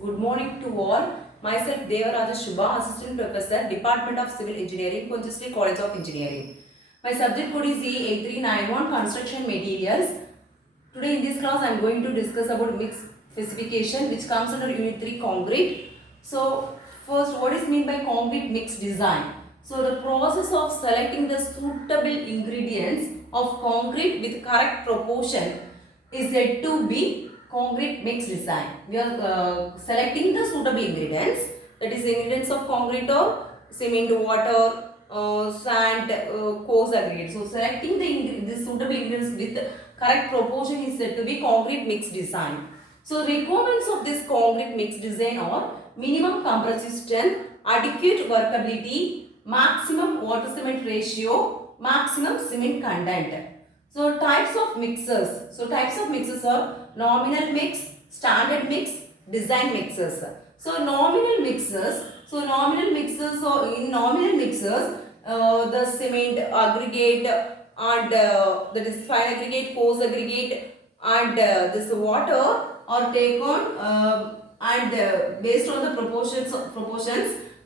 Good morning to all. Myself Devaraja Shubha, Assistant Professor, Department of Civil Engineering, Pondicherry College of Engineering. My subject code is E8391 Construction Materials. Today in this class I am going to discuss about mix specification which comes under Unit 3 Concrete. So first, what is meant by concrete mix design? So the process of selecting the suitable ingredients of concrete with correct proportion is said to be concrete mix design. We are selecting the suitable ingredients, that is ingredients of concrete or cement, water, sand, coarse aggregate. So selecting the suitable ingredients with correct proportion is said to be concrete mix design. So requirements of this concrete mix design are minimum compressive strength, adequate workability, maximum water cement ratio, maximum cement content. So types of mixers. So types of mixers are nominal mix, standard mix, design mixers. So nominal mixers. So nominal mixers or in nominal mixers, the cement aggregate and that is fine aggregate, coarse aggregate and this water are taken based on the proportions.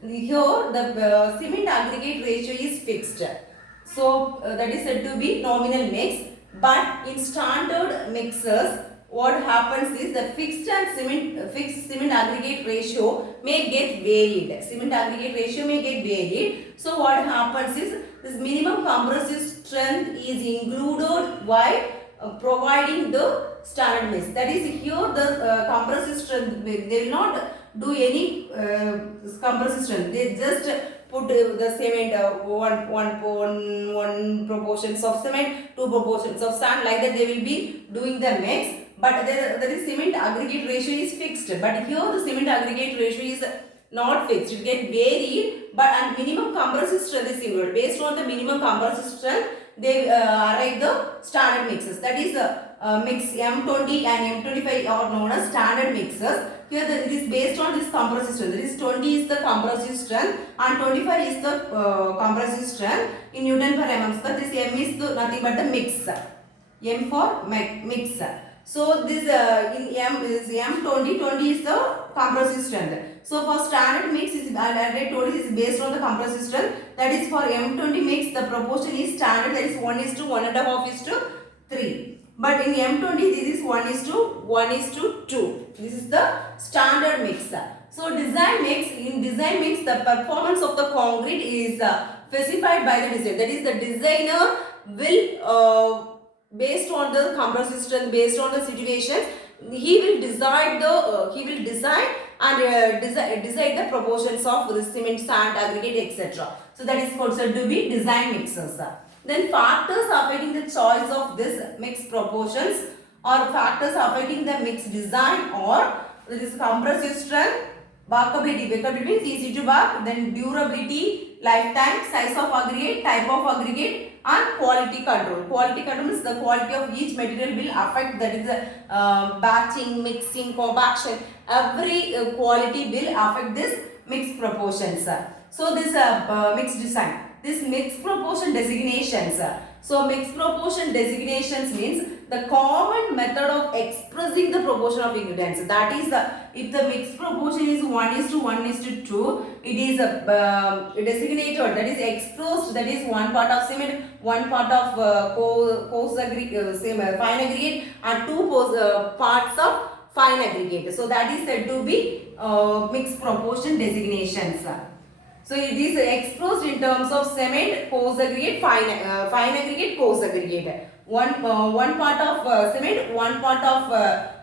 Here the cement aggregate ratio is fixed. So that is said to be nominal mix. But in standard mixers, what happens is the fixed cement aggregate ratio may get varied. Cement aggregate ratio may get varied. So what happens is this minimum compressive strength is included while providing the standard mix. That is, here the compressive strength, they will not do any compressive strength. They just put the cement one proportions of cement, two proportions of sand, like that they will be doing the mix. But there is cement aggregate ratio is fixed. But here the cement aggregate ratio is not fixed. It get varied, but and minimum compressive strength is included. Based on the minimum compressive strength, they arrive the standard mixes. That is mix M20 and M25 are known as standard mixes. Here it is based on this compressive strength. That is 20 is the compressive strength and 25 is the compressive strength in Newton per mm square. This M is nothing but the mix. M for mix. So this in M is M20, 20 is the compressive strength. So for standard mix is I told is based on the compressive strength. That is for M20 mix the proportion is standard, that is 1:1.5:3. But in M20 this is 1:1:2. This is the standard mix. So design mix, in design mix the performance of the concrete is specified by the designer. That is, the designer will based on the compressive strength, based on the situations, he will decide decide the proportions of the cement, sand, aggregate, etc. So that is considered to be design mixers. Then factors affecting the choice of this mix proportions or factors affecting the mix design or this compressive strength, workability. Workability means easy to work. Then durability, lifetime, size of aggregate, type of aggregate, and quality control. Quality control means the quality of each material will affect, that is batching, mixing, compaction. Every quality will affect this mix proportions. So this mix design, this mix proportion designations. So mix proportion designations means the common method of expressing the proportion of ingredients. That is, if the mix proportion is 1:1:2, it is designated, that is expressed, that is one part of cement, one part of coarse aggregate, fine aggregate, and two parts of fine aggregate. So that is said to be mix proportion designations. So it is expressed in terms of cement, coarse aggregate, fine aggregate, coarse aggregate. One part of cement, one part of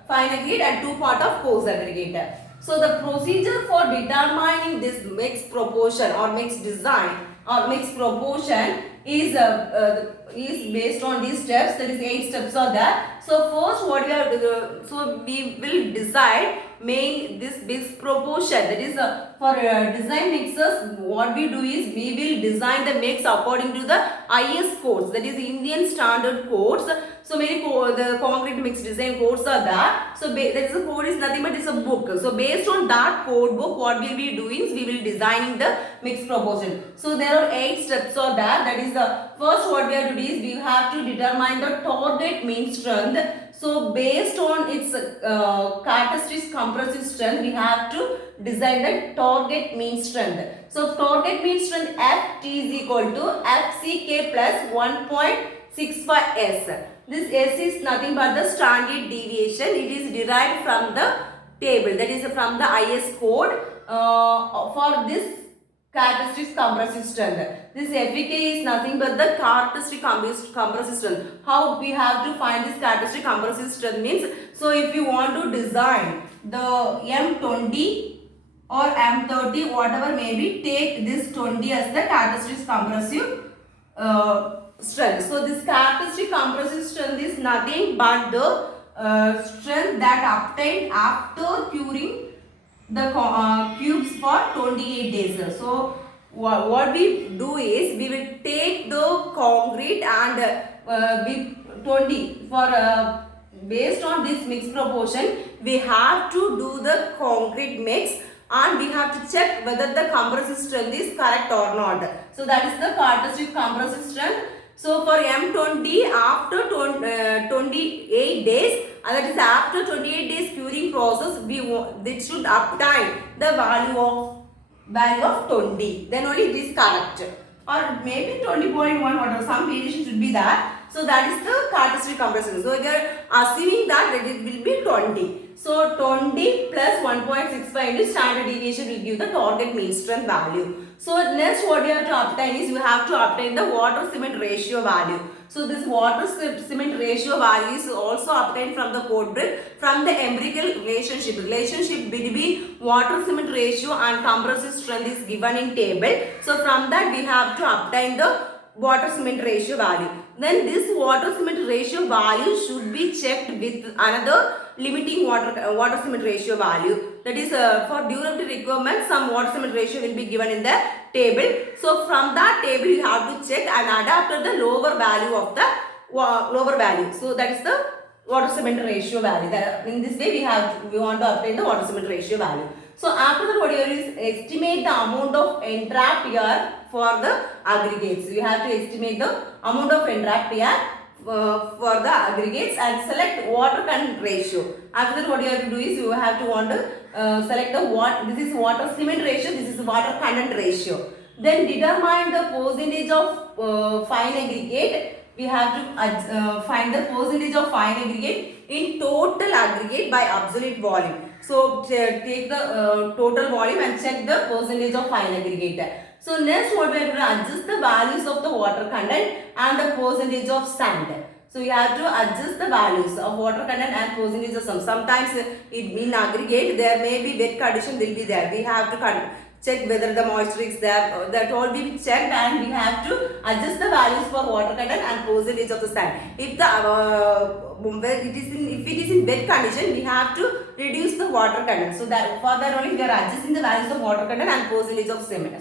fine aggregate, and two part of coarse aggregate. So the procedure for determining this mix proportion or mix design or mix proportion is based on these steps. That is 8 steps are there. So first, what we are we will decide this mix proportion. That is for design mixers, what we do is we will design the mix according to the IS codes, that is Indian standard codes. So many the concrete mix design codes are there. So there is a code is nothing but it's a book. So based on that code book, what we'll be doing is we will designing the mix proportion. So there are 8 steps are there. That is the first what we have to do is we have to determine the target mean strength. So based on its characteristic compressive strength, we have to design the target mean strength. So target mean strength Ft is equal to Fck plus 1.65s. This S is nothing but the standard deviation. It is derived from the table, that is from the IS code for this characteristic compressive strength. This Fk is nothing but the characteristic compressive strength. How we have to find this characteristic compressive strength means, so if you want to design the M20 or M30 whatever may be, take this 20 as the characteristic compressive strength. So this characteristic compressive strength is nothing but the strength that obtained after curing the cubes for 28 days. So what we do is we will take the concrete and we 20 for based on this mix proportion we have to do the concrete mix and we have to check whether the compressive strength is correct or not. So that is the characteristic compressive strength. So for M20 after 28 days, and that is after 28 days curing process, it should obtain the value of 20. Then only it is correct. Or maybe 20.1, whatever, some variation should be there. So that is the characteristic compression. So we are assuming that it will be 20. So 20 plus 1.65 into standard deviation will give the target mean strength value. So next what you have to obtain is you have to obtain the water cement ratio value. So this water cement ratio value is also obtained from the code book from the empirical relationship. Relationship between water cement ratio and compressive strength is given in table. So from that we have to obtain the water cement ratio value. Then this water cement ratio value should be checked with another limiting water cement ratio value. That is for durability requirements, some water cement ratio will be given in the table. So from that table you have to check and adapt to the lower value of the lower value. So that is the water cement ratio value. In this way we want to obtain the water cement ratio value. So after that what you is estimate the amount of entrapped air for the aggregates. You have to estimate the amount of entrapped air for the aggregates and select water content ratio. After that what you have to do is you have to select the this is water cement ratio, this is water content ratio. Then determine the percentage of fine aggregate. We have to find the percentage of fine aggregate in total aggregate by absolute volume. So take the total volume and check the percentage of fine aggregate. So next what we are going to adjust the values of the water content and the percentage of sand. So you have to adjust the values of water content and percentage of sand. Sometimes in aggregate there may be wet condition will be there. We have to check whether the moisture is there. That all will be checked and we have to adjust the values for water content and percentage of the sand. If it is in wet condition, we have to reduce the water content. So that for that only we are adjusting the values of water content and percentage of sand.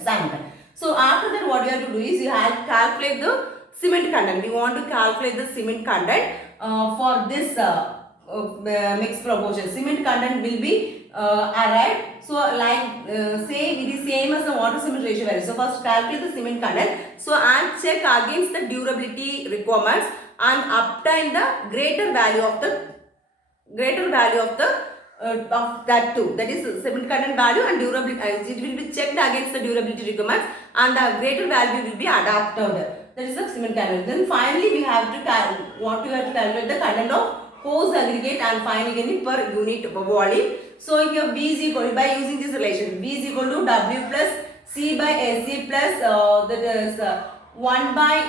So after that what you have to do is you have to calculate the cement content. We want to calculate the cement content for this mixed proportion. Cement content will be arrived. So like say it is same as the water cement ratio value. So first calculate the cement content. So and check against the durability requirements and obtain the greater value of that too. That is cement content value and durability. It will be checked against the durability requirements and the greater value will be adapted. That is the cement content. Then finally we have to calculate the content of coarse aggregate and fine aggregate per unit volume. So here B is equal by using this relation. B is equal to W plus C by SC plus that is 1 by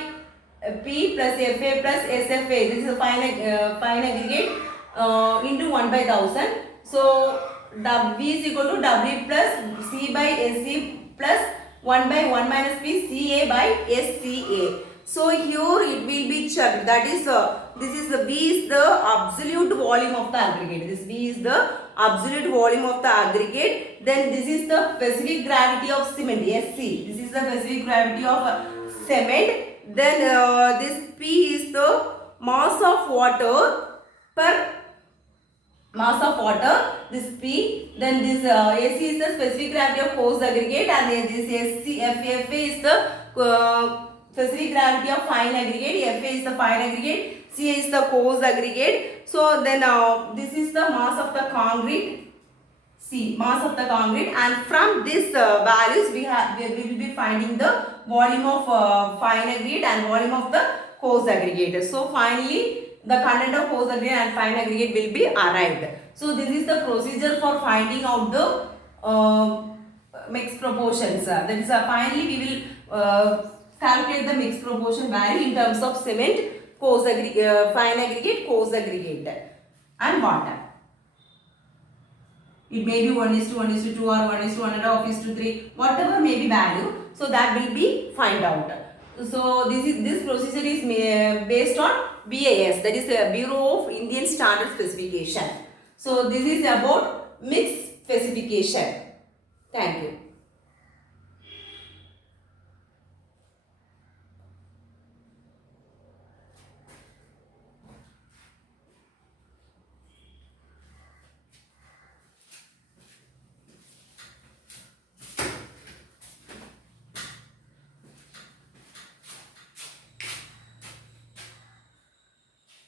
P plus FA plus SFA. This is a fine aggregate into 1 by 1000. So V is equal to W plus C by SC plus 1 by 1 minus P CA by SCA. So here it will be checked. That is this is the V is the absolute volume of the aggregate. This V is the absolute volume of the aggregate. Then this is the specific gravity of cement, SC. This is the specific gravity of cement. Then this P is the mass of water per mass of water, this P, then this AC is the specific gravity of coarse aggregate, and then this FA is the specific gravity of fine aggregate, FA is the fine aggregate, CA is the coarse aggregate. So then this is the mass of the concrete, C, mass of the concrete, and from this values we will be finding the volume of fine aggregate and volume of the coarse aggregate. So finally the content of coarse aggregate and fine aggregate will be arrived. So this is the procedure for finding out the mixed proportions. That is finally we will calculate the mixed proportion value in terms of cement, coarse aggregate, fine aggregate, coarse aggregate and water. It may be 1:1:2 or 1:1.5:3, whatever may be value. So that will be find out. So this procedure is based on BIS, that is the Bureau of Indian Standard Specification. So this is about mixed specification. Thank you.